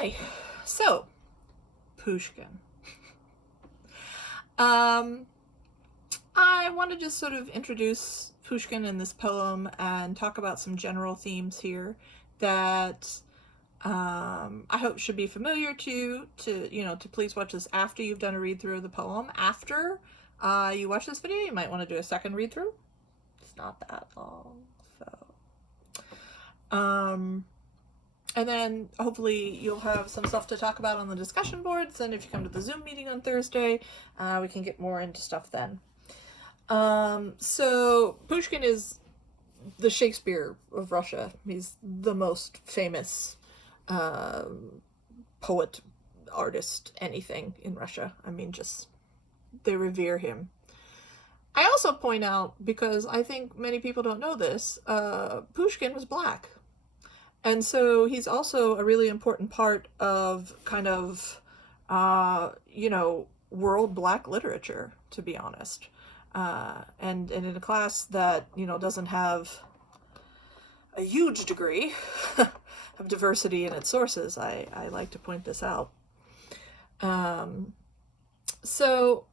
Hi. So, Pushkin. Um, I want to just sort of introduce Pushkin in this poem and talk about some general themes here that I hope should be familiar to you. To please watch this after you've done a read through of the poem. After you watch this video, you might want to do a second read through. It's not that long, so. And then hopefully you'll have some stuff to talk about on the discussion boards, and if you come to the Zoom meeting on Thursday, we can get more into stuff then. So Pushkin is the Shakespeare of Russia. He's the most famous poet, artist, anything in Russia. I mean, just they revere him. I also point out, because I think many people don't know this, Pushkin was black. And so he's also a really important part of kind of, world black literature, to be honest. And in a class that, doesn't have a huge degree of diversity in its sources, I like to point this out. So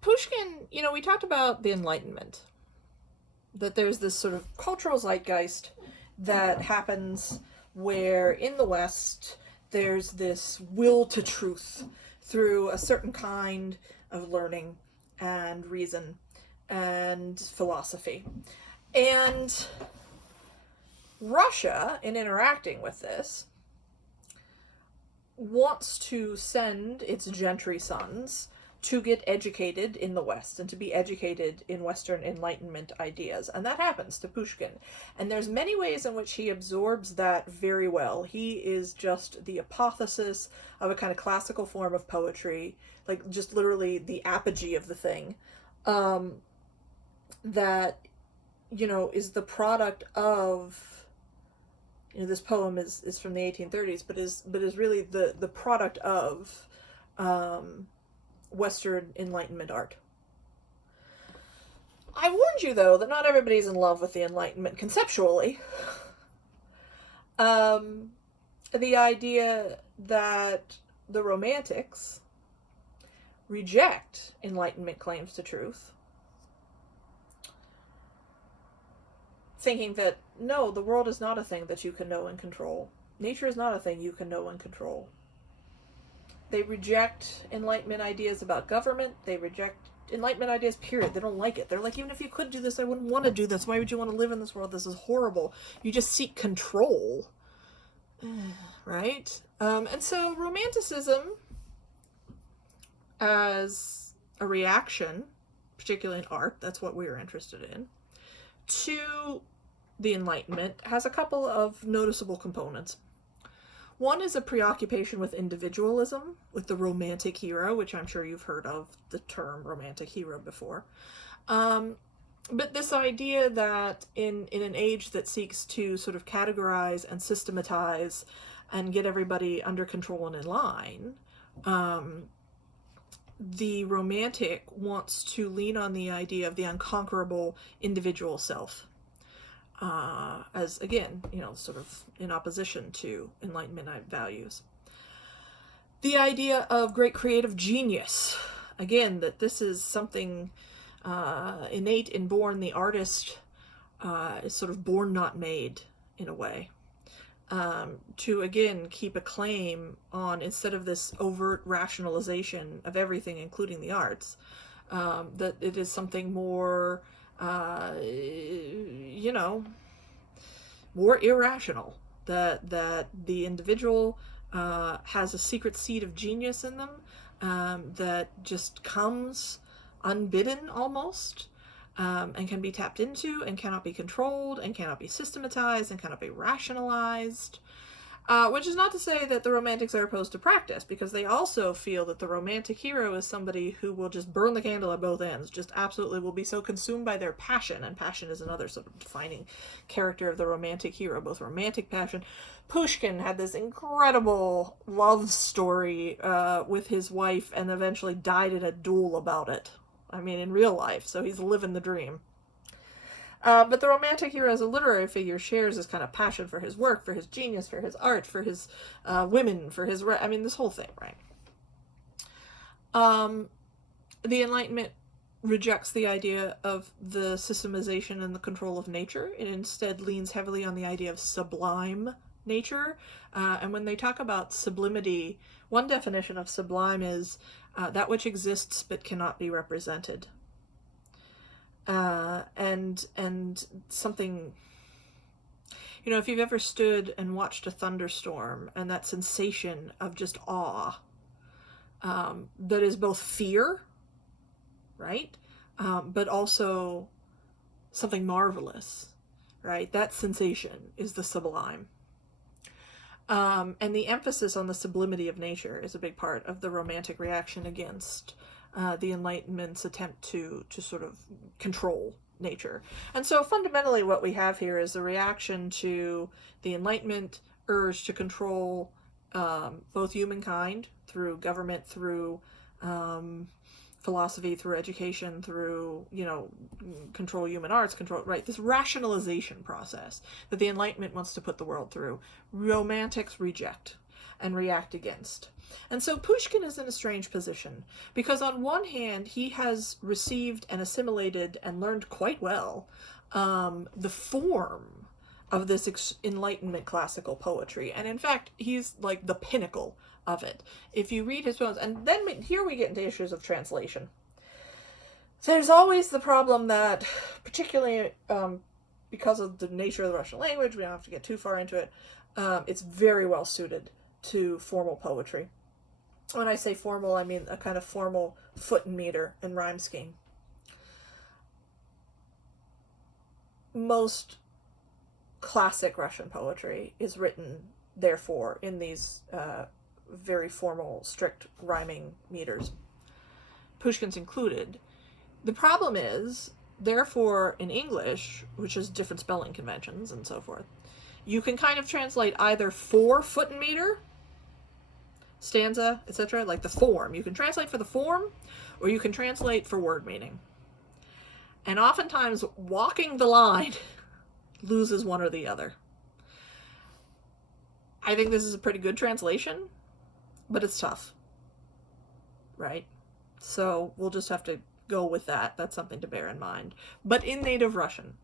Pushkin, we talked about the Enlightenment, that there's this sort of cultural zeitgeist that happens where in the West there's this will to truth through a certain kind of learning and reason and philosophy. And Russia, in interacting with this, wants to send its gentry sons to get educated in the West and to be educated in Western Enlightenment ideas. And that happens to Pushkin. And there's many ways in which he absorbs that very well. He is just the apotheosis of a kind of classical form of poetry, like just literally the apogee of the thing, that, is the product of, this poem is from the 1830s, but is really the product of Western Enlightenment art. I warned you, though, that not everybody's in love with the Enlightenment conceptually. The idea that the Romantics reject Enlightenment claims to truth, thinking that, no, the world is not a thing that you can know and control. Nature is not a thing you can know and control. They reject Enlightenment ideas about government. They reject Enlightenment ideas, period. They don't like it. They're like, even if you could do this, I wouldn't want to do this. Why would you want to live in this world? This is horrible. You just seek control. Right? And so Romanticism, as a reaction, particularly in art, that's what we were interested in, to the Enlightenment, has a couple of noticeable components. One is a preoccupation with individualism, with the romantic hero, which I'm sure you've heard of the term romantic hero before. But this idea that in an age that seeks to sort of categorize and systematize and get everybody under control and in line, the romantic wants to lean on the idea of the unconquerable individual self. As, again, sort of in opposition to Enlightenment values. The idea of great creative genius. Again, that this is something innate, inborn. The artist is sort of born, not made, in a way. To, again, keep a claim on, instead of this overt rationalization of everything, including the arts, that it is something more... more irrational, that the individual has a secret seed of genius in them, that just comes unbidden almost, and can be tapped into and cannot be controlled and cannot be systematized and cannot be rationalized. Which is not to say that the Romantics are opposed to practice, because they also feel that the romantic hero is somebody who will just burn the candle at both ends, just absolutely will be so consumed by their passion, and passion is another sort of defining character of the romantic hero, both romantic passion. Pushkin had this incredible love story with his wife, and eventually died in a duel about it. I mean, in real life, so he's living the dream. But the Romantic hero as a literary figure shares this kind of passion for his work, for his genius, for his art, for his women, for his... I mean, this whole thing, right? The Enlightenment rejects the idea of the systemization and the control of nature. It instead leans heavily on the idea of sublime nature. And when they talk about sublimity, one definition of sublime is that which exists but cannot be represented. And something, you know, if you've ever stood and watched a thunderstorm and that sensation of just awe, that is both fear, right? But also something marvelous, right? That sensation is the sublime. And the emphasis on the sublimity of nature is a big part of the Romantic reaction against the Enlightenment's attempt to sort of control nature. And so fundamentally what we have here is a reaction to the Enlightenment urge to control both humankind through government, through philosophy, through education, through, you know, control human arts, control, right, this rationalization process that the Enlightenment wants to put the world through. Romantics reject and react against. And so Pushkin is in a strange position, because on one hand he has received and assimilated and learned quite well the form of this Enlightenment classical poetry, and in fact he's like the pinnacle of it. If you read his poems, and then here we get into issues of translation. So there's always the problem that, particularly because of the nature of the Russian language, we don't have to get too far into it, it's very well suited to formal poetry. When I say formal, I mean a kind of formal foot and meter and rhyme scheme. Most classic Russian poetry is written, therefore, in these very formal, strict rhyming meters, Pushkin's included. The problem is, therefore, in English, which is different spelling conventions and so forth, you can kind of translate either for foot and meter, stanza, etc., like the form. You can translate for the form, or you can translate for word meaning. And oftentimes, walking the line loses one or the other. I think this is a pretty good translation, but it's tough, right? So we'll just have to go with that. That's something to bear in mind. But in native Russian,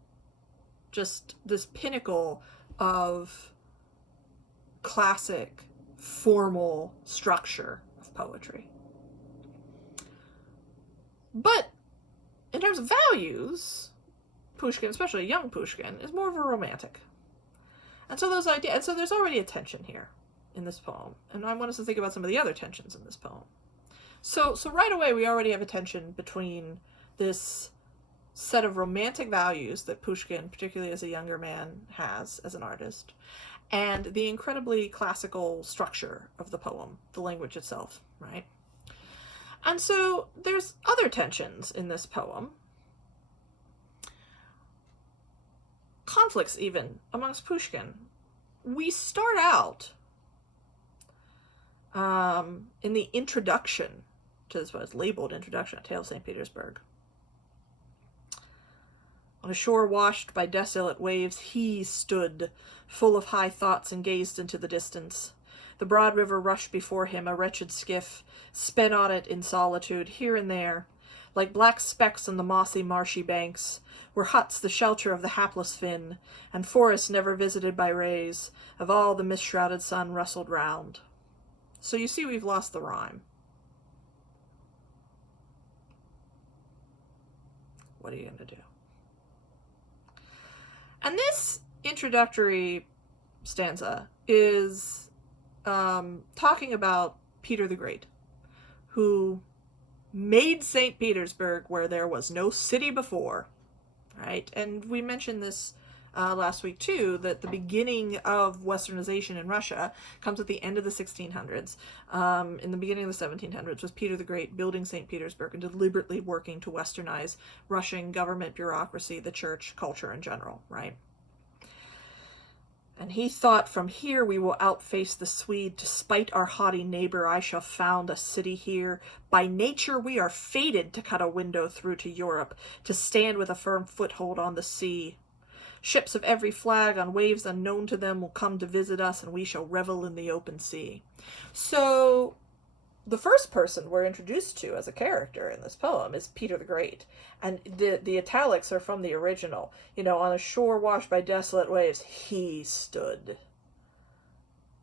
just this pinnacle of classic, formal structure of poetry. But in terms of values, Pushkin, especially young Pushkin, is more of a romantic. And so those ideas, and so there's already a tension here in this poem, and I want us to think about some of the other tensions in this poem. So right away we already have a tension between this set of romantic values that Pushkin, particularly as a younger man, has as an artist, and the incredibly classical structure of the poem, the language itself, right? And so there's other tensions in this poem, conflicts even amongst Pushkin. We start out in the introduction to this, what is labeled Introduction, A Tale of St. Petersburg. On a shore washed by desolate waves, he stood, full of high thoughts, and gazed into the distance. The broad river rushed before him, a wretched skiff, sped on it in solitude. Here and there, like black specks on the mossy, marshy banks, were huts, the shelter of the hapless Finn, and forests never visited by rays of all the mist-shrouded sun rustled round. So you see we've lost the rhyme. What are you going to do? And this introductory stanza is talking about Peter the Great, who made St. Petersburg where there was no city before, right? And we mentioned this last week too, that the beginning of westernization in Russia comes at the end of the 1600s. In the beginning of the 1700s was Peter the Great building St. Petersburg and deliberately working to westernize Russian government, bureaucracy, the church, culture in general, right? And he thought, from here we will outface the Swede. To spite our haughty neighbor, I shall found a city here. By nature we are fated to cut a window through to Europe, to stand with a firm foothold on the sea. Ships of every flag on waves unknown to them will come to visit us, and we shall revel in the open sea. So the first person we're introduced to as a character in this poem is Peter the Great. And the italics are from the original. On a shore washed by desolate waves, he stood.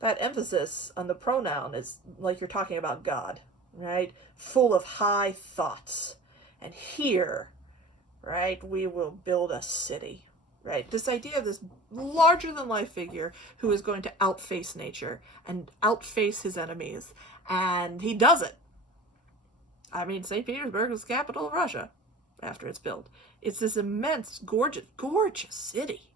That emphasis on the pronoun is like you're talking about God, right? Full of high thoughts. And here, right, we will build a city. Right, this idea of this larger-than-life figure who is going to outface nature and outface his enemies, and he does it. I mean, St. Petersburg is the capital of Russia after it's built. It's this immense, gorgeous, gorgeous city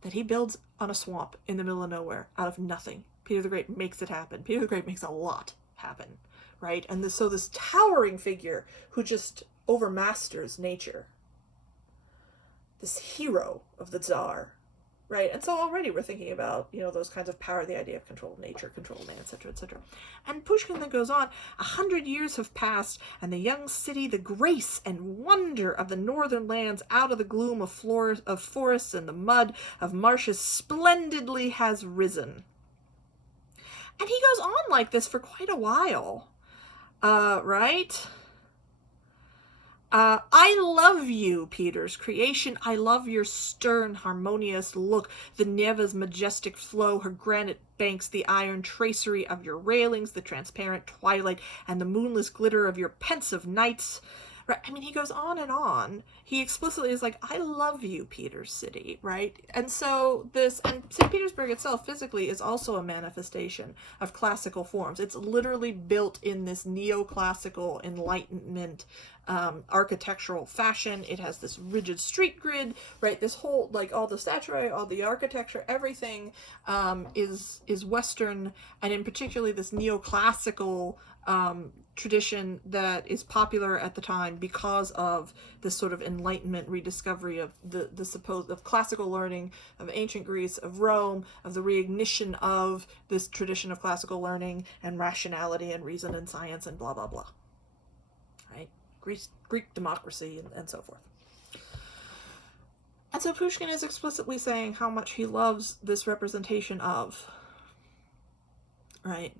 that he builds on a swamp in the middle of nowhere out of nothing. Peter the Great makes it happen. Peter the Great makes a lot happen, right? And so this towering figure who just overmasters nature, this hero of the Tsar, right? And so already we're thinking about, those kinds of power, the idea of control of nature, control of man, etc., etc. And Pushkin then goes on, 100 years have passed, and the young city, the grace and wonder of the northern lands, out of the gloom of forests and the mud of marshes, splendidly has risen. And he goes on like this for quite a while, right? I love you, Peter's creation. I love your stern, harmonious look, the Neva's majestic flow, her granite banks, the iron tracery of your railings, the transparent twilight, and the moonless glitter of your pensive nights. Right? I mean, he goes on and on. He explicitly is like, I love you, Peter's city, right? And so and St. Petersburg itself physically is also a manifestation of classical forms. It's literally built in this neoclassical Enlightenment architectural fashion. It has this rigid street grid, right? This whole, all the statuary, all the architecture, everything is Western, and in particularly this neoclassical tradition that is popular at the time because of this sort of Enlightenment rediscovery of the supposed of classical learning of ancient Greece, of Rome, of the reignition of this tradition of classical learning and rationality and reason and science and blah blah blah, right? Greek democracy and so forth. And so Pushkin is explicitly saying how much he loves this representation of, right,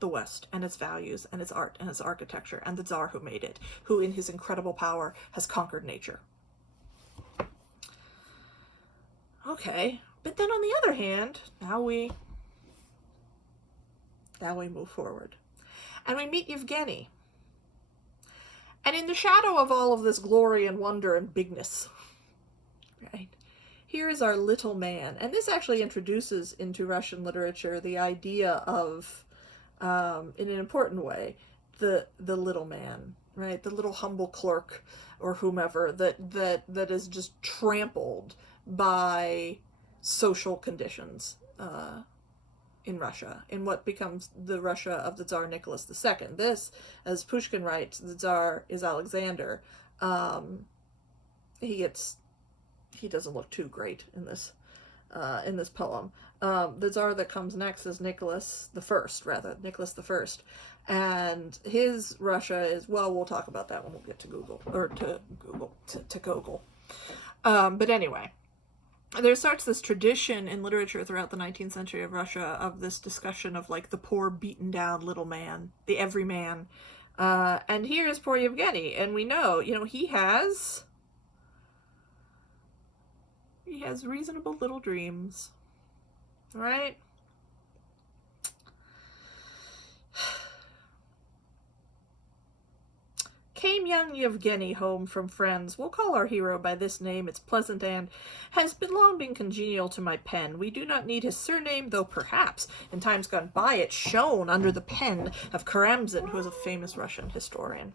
the West and its values and its art and its architecture and the Tsar who made it, who in his incredible power has conquered nature. Okay, but then on the other hand, now we move forward. And we meet Yevgeny. And in the shadow of all of this glory and wonder and bigness, right, here is our little man. And this actually introduces into Russian literature the idea of, in an important way, the little man, right? The little humble clerk or whomever that is just trampled by social conditions in Russia, in what becomes the Russia of the Tsar Nicholas II. This, as Pushkin writes, the Tsar is Alexander. He doesn't look too great in this poem. The Tsar that comes next is Nicholas I, and his Russia is, well, we'll talk about that when we'll get to Gogol. But anyway, there starts this tradition in literature throughout the 19th century of Russia of this discussion of the poor beaten down little man, the everyman. And here is poor Yevgeny, and we know, he has reasonable little dreams, right? Came young Yevgeny home from friends. We'll call our hero by this name. It's pleasant and has long been congenial to my pen. We do not need his surname, though perhaps in times gone by it shone under the pen of Karamzin, who was a famous Russian historian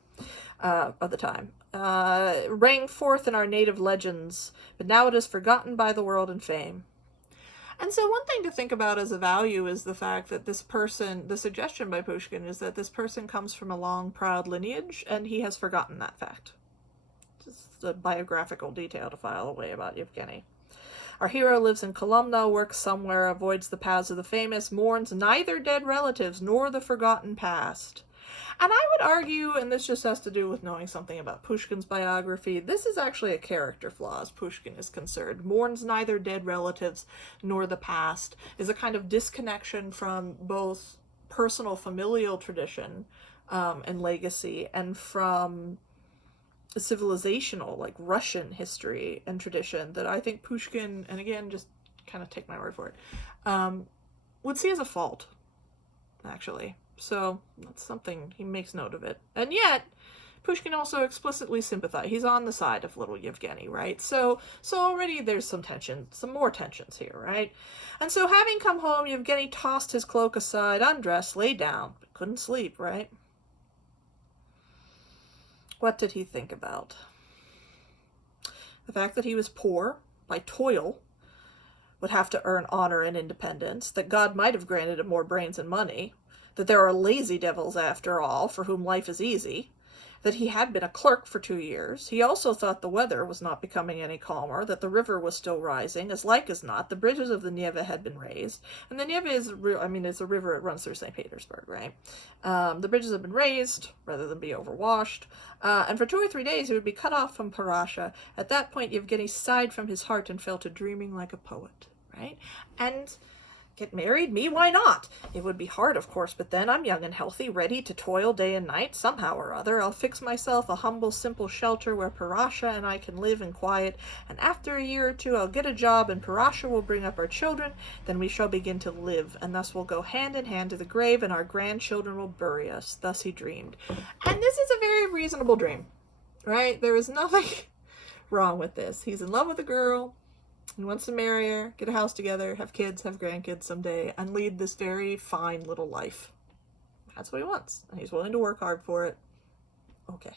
of the time. Rang forth in our native legends, but now it is forgotten by the world and fame. And so one thing to think about as a value is the fact that this person, the suggestion by Pushkin is that this person comes from a long, proud lineage, and he has forgotten that fact. Just a biographical detail to file away about Yevgeny. Our hero lives in Kolumna, works somewhere, avoids the paths of the famous, mourns neither dead relatives nor the forgotten past. And I would argue, and this just has to do with knowing something about Pushkin's biography, this is actually a character flaw as Pushkin is concerned. Mourns neither dead relatives nor the past is a kind of disconnection from both personal familial tradition and legacy and from civilizational, like Russian history and tradition that I think Pushkin, and again, just kind of take my word for it, would see as a fault, actually. So that's something, he makes note of it. And yet, Pushkin also explicitly sympathizes. He's on the side of little Yevgeny, right? So already there's some tension, some more tensions here, right? And so having come home, Yevgeny tossed his cloak aside, undressed, lay down, but couldn't sleep, right? What did he think about? The fact that he was poor, by toil, would have to earn honor and independence, that God might have granted him more brains and money, that there are lazy devils after all, for whom life is easy, that he had been a clerk for 2 years. He also thought the weather was not becoming any calmer, that the river was still rising, as like as not, the bridges of the Neva had been raised. And the Neva is, it's a river, it runs through St. Petersburg, right? The bridges have been raised, rather than be overwashed. And for 2 or 3 days, he would be cut off from Parasha. At that point, Yevgeny sighed from his heart and fell to dreaming like a poet, right? And get married? Me? Why not? It would be hard, of course, but then I'm young and healthy, ready to toil day and night, somehow or other. I'll fix myself a humble, simple shelter where Parasha and I can live in quiet, and after a year or two I'll get a job, and Parasha will bring up our children. Then we shall begin to live, and thus we'll go hand in hand to the grave, and our grandchildren will bury us. Thus he dreamed. And this is a very reasonable dream, right? There is nothing wrong with this. He's in love with a girl. He wants to marry her, get a house together, have kids, have grandkids someday, and lead this very fine little life. That's what he wants, and he's willing to work hard for it. Okay.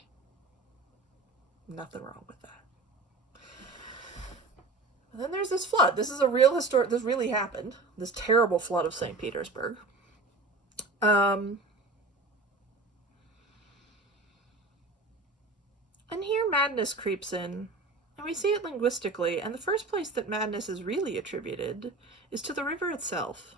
Nothing wrong with that. And then there's this flood. This is a real historic, this really happened. This terrible flood of St. Petersburg. And here madness creeps in. And we see it linguistically, and the first place that madness is really attributed is to the river itself.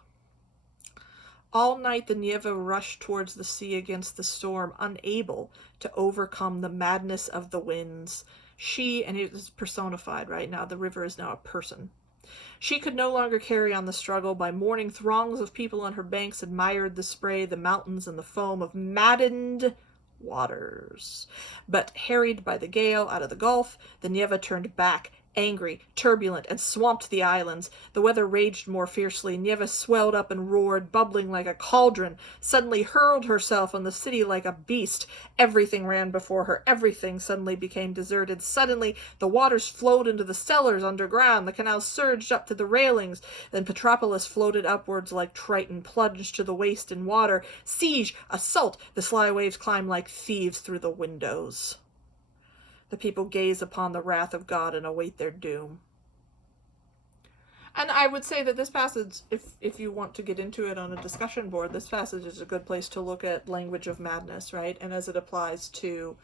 All night the Neva rushed towards the sea against the storm, unable to overcome the madness of the winds. She, and it is personified right now, the river is now a person. She could no longer carry on the struggle. By morning, throngs of people on her banks admired the spray, the mountains, and the foam of maddened waters. But harried by the gale out of the Gulf, the Neva turned back, angry, turbulent, and swamped the islands. The weather raged more fiercely. Neva swelled up and roared, bubbling like a cauldron, suddenly hurled herself on the city like a beast. Everything ran before her. Everything suddenly became deserted. Suddenly, the waters flowed into the cellars underground. The canals surged up to the railings. Then Petropolis floated upwards like Triton, plunged to the waist in water. Siege! Assault! The sly waves climbed like thieves through the windows. The people gaze upon the wrath of God and await their doom. And I would say that this passage, if you want to get into it on a discussion board, this passage is a good place to look at language of madness, right? And as it applies to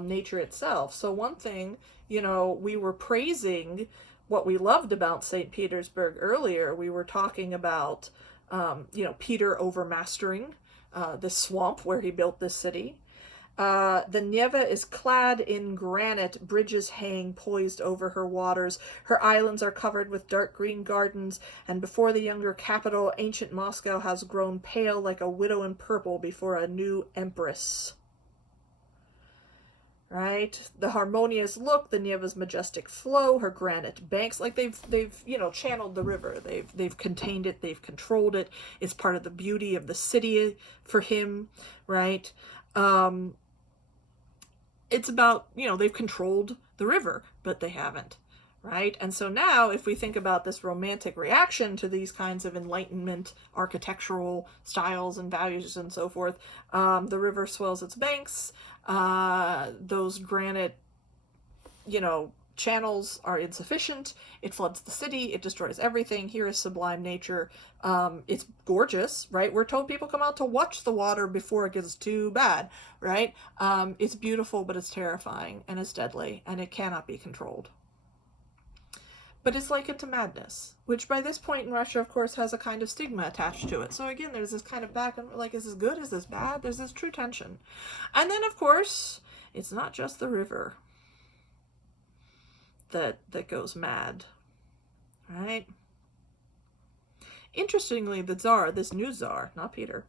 nature itself. So one thing, we were praising what we loved about St. Petersburg earlier. We were talking about, Peter overmastering the swamp where he built this city. The Neva is clad in granite, bridges hang poised over her waters, her islands are covered with dark green gardens, and before the younger capital, ancient Moscow has grown pale like a widow in purple before a new empress. Right? The harmonious look, the Neva's majestic flow, her granite banks, like they've channeled the river. They've contained it, they've controlled it. It's part of the beauty of the city for him, right? It's about, they've controlled the river, but they haven't, right? And so now, if we think about this romantic reaction to these kinds of Enlightenment architectural styles and values and so forth, the river swells its banks, those granite, channels are insufficient, it floods the city, it destroys everything. Here is sublime nature. It's gorgeous, right? We're told people come out to watch the water before it gets too bad, right? It's beautiful, but it's terrifying, and it's deadly, and it cannot be controlled. but it's like into madness, which by this point in Russia, of course, has a kind of stigma attached to it. So again, there's this kind of back and like, is this good? Is this bad? There's this true tension. And then, of course, it's not just the river that goes mad, right? Interestingly, the Tsar, this new Tsar, not Peter,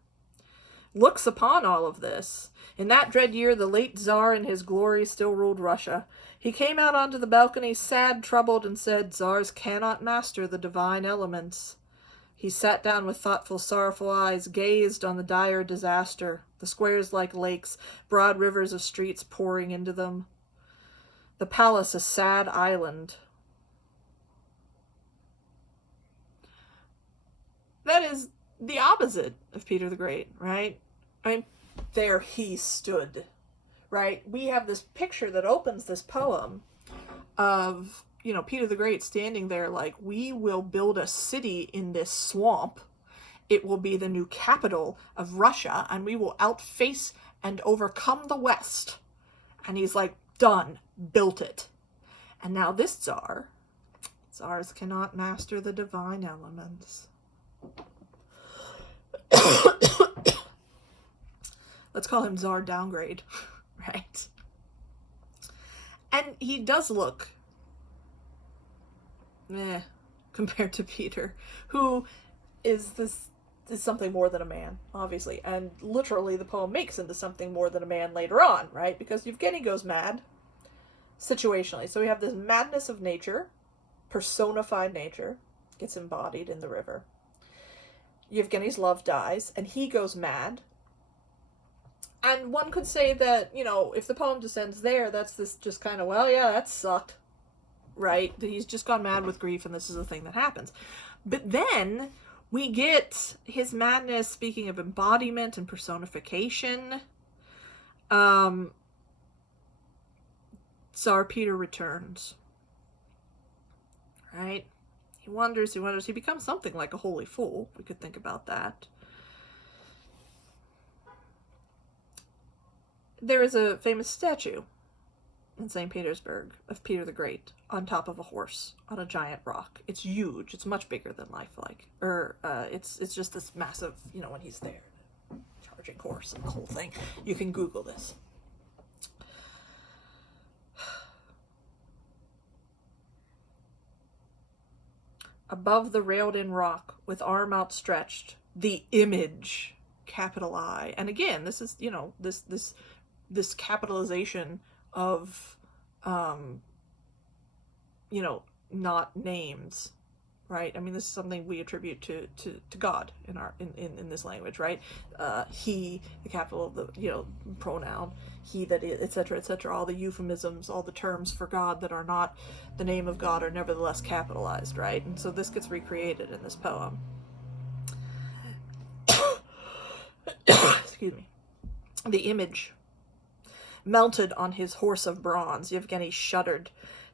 looks upon all of this. In that dread year, the late Tsar in his glory still ruled Russia. He came out onto the balcony, sad, troubled, and said, "Tsars cannot master the divine elements." He sat down with thoughtful, sorrowful eyes, gazed on the dire disaster, the squares like lakes, broad rivers of streets pouring into them. The palace a sad island. That is the opposite of Peter the Great, right? I mean, there he stood, right? We have this picture that opens this poem of, Peter the Great standing there like, we will build a city in this swamp. It will be the new capital of Russia, and we will outface and overcome the West. And he's like, done, built it. And now this Tsars cannot master the divine elements. Let's call him Tsar downgrade, right? And he does look compared to Peter, who is something more than a man, obviously. And literally the poem makes him into something more than a man later on, right? Because Yevgeny goes mad situationally. So we have this madness of nature, personified nature, gets embodied in the river. Yevgeny's love dies, and he goes mad. And one could say that, if the poem descends there, that's this just kind of, well, yeah, that sucked, right? That he's just gone mad with grief, and this is the thing that happens. But then we get his madness, speaking of embodiment and personification. Tsar Peter returns, right? He wonders, he becomes something like a holy fool. We could think about that. There is a famous statue in St. Petersburg of Peter the Great on top of a horse on a giant rock. It's huge. It's much bigger than lifelike. It's just this massive, when he's there, charging horse and the whole thing. You can Google this. Above the railed-in rock, with arm outstretched, the image, capital I. And again, this is, this capitalization of, not names, right? I mean, this is something we attribute to God in this language, right? He, the capital of the, pronoun, he that is, etc., etc., all the euphemisms, all the terms for God that are not the name of God are nevertheless capitalized, right? And so this gets recreated in this poem. Excuse me. The image mounted on his horse of bronze. Yevgeny shuddered.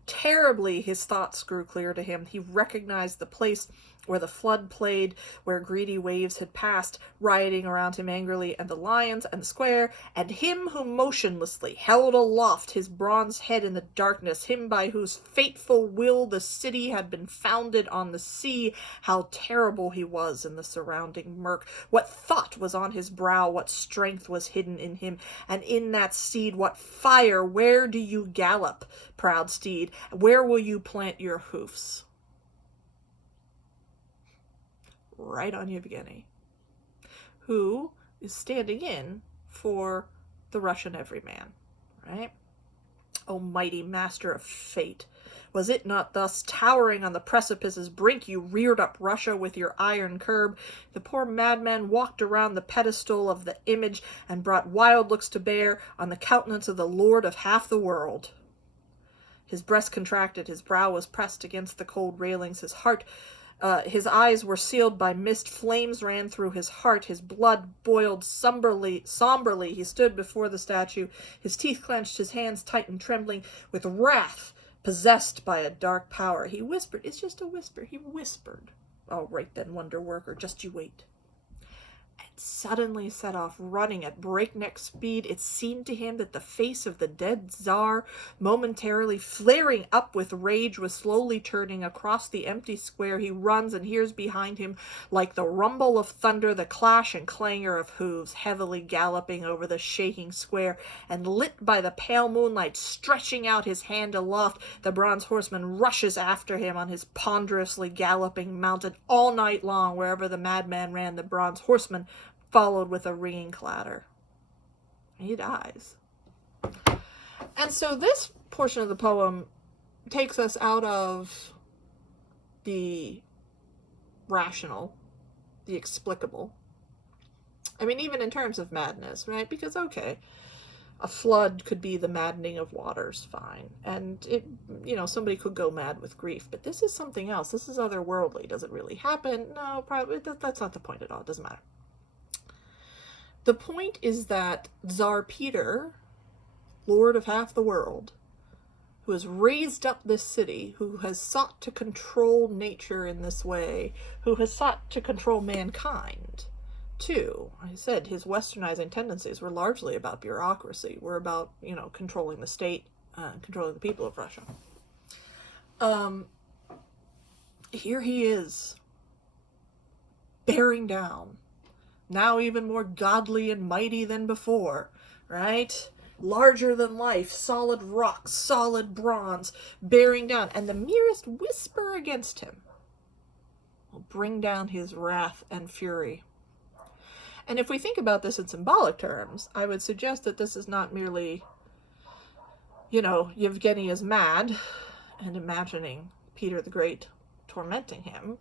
Terribly his thoughts grew clear to him. He recognized the place where the flood played, where greedy waves had passed, rioting around him angrily, and the lions and the square, and him who motionlessly held aloft his bronze head in the darkness, him by whose fateful will the city had been founded on the sea. How terrible he was in the surrounding murk. What thought was on his brow, what strength was hidden in him, and in that steed what fire. Where do you gallop, proud steed? Where will you plant your hoofs? Right on Yevgeny, who is standing in for the Russian everyman, right? O mighty master of fate, was it not thus, towering on the precipice's brink, you reared up Russia with your iron curb? The poor madman walked around the pedestal of the image and brought wild looks to bear on the countenance of the lord of half the world. His breast contracted, his brow was pressed against the cold railings, his eyes were sealed by mist, flames ran through his heart, his blood boiled somberly. He stood before the statue, his teeth clenched, his hands tightened, trembling with wrath, possessed by a dark power. He whispered, it's just a whisper, he whispered, "All right then, wonder worker, just you wait." And suddenly set off running at breakneck speed. It seemed to him that the face of the dead Tsar, momentarily flaring up with rage, was slowly turning across the empty square. He runs and hears behind him, like the rumble of thunder, the clash and clangor of hooves, heavily galloping over the shaking square, and lit by the pale moonlight, stretching out his hand aloft, the bronze horseman rushes after him on his ponderously galloping mounted. All night long, wherever the madman ran, the bronze horseman followed with a ringing clatter. He dies. And so this portion of the poem takes us out of the rational, the explicable. I mean, even in terms of madness, right? Because, okay, a flood could be the maddening of waters, fine. And, somebody could go mad with grief. But this is something else. This is otherworldly. Does it really happen? No, probably. That's not the point at all. It doesn't matter. The point is that Tsar Peter, lord of half the world, who has raised up this city, who has sought to control nature in this way, who has sought to control mankind, too. I said his westernizing tendencies were largely about bureaucracy, were about, controlling the state, controlling the people of Russia. Here he is, bearing down, now even more godly and mighty than before, right? Larger than life, solid rock, solid bronze, bearing down, and the merest whisper against him will bring down his wrath and fury. And if we think about this in symbolic terms, I would suggest that this is not merely, Yevgeny is mad and imagining Peter the Great tormenting him.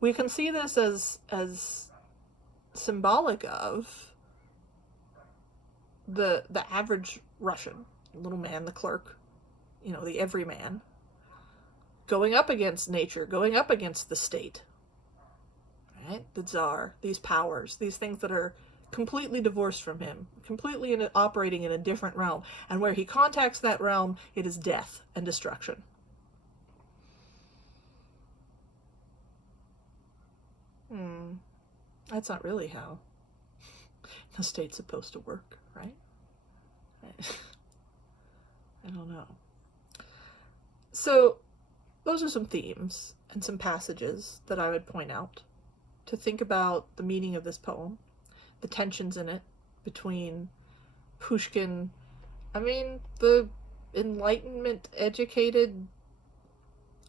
We can see this as symbolic of the average Russian, little man, the clerk, the everyman, going up against nature, going up against the state, right? The Tsar, these powers, these things that are completely divorced from him, completely operating in a different realm, and where he contacts that realm, it is death and destruction. That's not really how the state's supposed to work, right? I don't know. So those are some themes and some passages that I would point out to think about the meaning of this poem, the tensions in it between Pushkin, the Enlightenment educated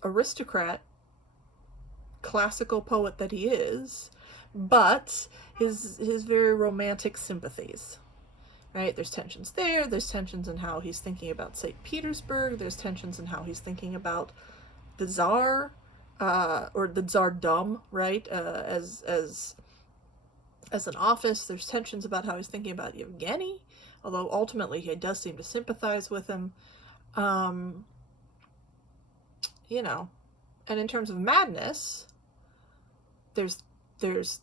aristocrat, classical poet that he is, but his very romantic sympathies, right? There's tensions there. There's tensions in how he's thinking about St. Petersburg. There's tensions in how he's thinking about the Tsar, or the Tsardom, right? As an office. There's tensions about how he's thinking about Yevgeny, although ultimately he does seem to sympathize with him. And in terms of madness, there's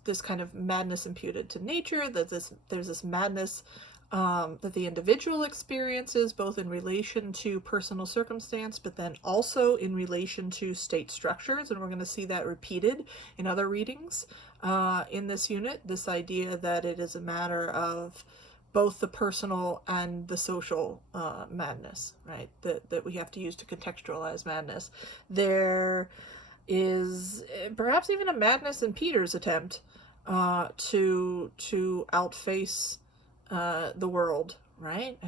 this kind of madness imputed to nature, there's this madness that the individual experiences, both in relation to personal circumstance, but then also in relation to state structures, and we're going to see that repeated in other readings in this unit, this idea that it is a matter of both the personal and the social madness, right, that we have to use to contextualize madness. There is perhaps even a madness in Peter's attempt to outface the world, right?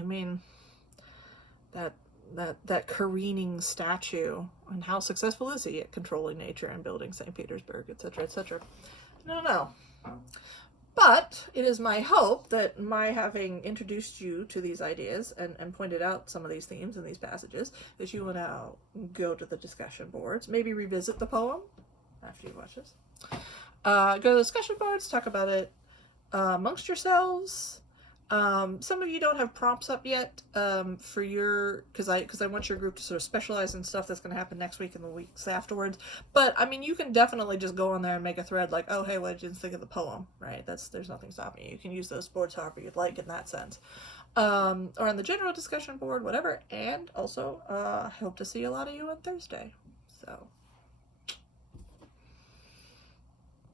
That careening statue, and how successful is he at controlling nature and building St. Petersburg, etc., etc. I don't know. But it is my hope that my having introduced you to these ideas and pointed out some of these themes in these passages, that you will now go to the discussion boards, maybe revisit the poem after you watch this. Go to the discussion boards, talk about it amongst yourselves. Some of you don't have prompts up yet for your, because I want your group to sort of specialize in stuff that's going to happen next week and the weeks afterwards. But you can definitely just go on there and make a thread like, oh hey, what did you think of the poem, right? There's nothing stopping you. You can use those boards however you'd like in that sense, or on the general discussion board, whatever. And also I hope to see a lot of you on Thursday. So